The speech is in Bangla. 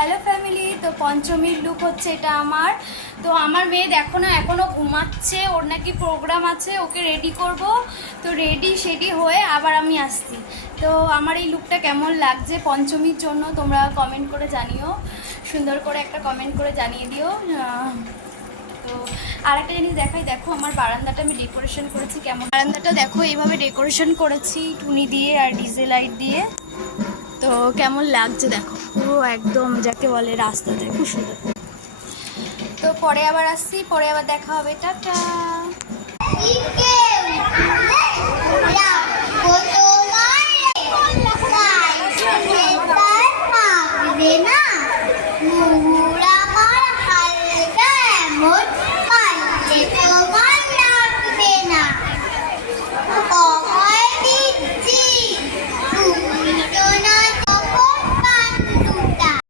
হ্যালো ফ্যামিলি, তো পঞ্চমীর লুক হচ্ছে এটা আমার। তো আমার মেয়ে দেখো না, এখনও ঘুমাচ্ছে, ওর নাকি প্রোগ্রাম আছে, ওকে রেডি করব। তো রেডি সেডি হয়ে আবার আমি আসছি। তো আমার এই লুকটা কেমন লাগছে পঞ্চমীর জন্য তোমরা কমেন্ট করে জানিও, সুন্দর করে একটা কমেন্ট করে জানিয়ে দিও। তো আর একটা জিনিস দেখাই, দেখো আমার বারান্দাটা আমি ডেকোরেশন করেছি কেমন। বারান্দাটা দেখো এইভাবে ডেকোরেশন করেছি টুনি দিয়ে আর ডিজে লাইট দিয়ে। তো কেমন লাগছে দেখো, পুরো একদম যাকে বলে রাস্তাতে, খুব সুন্দর। তো পরে আবার আসছি, পরে আবার দেখা হবে, টাটা। না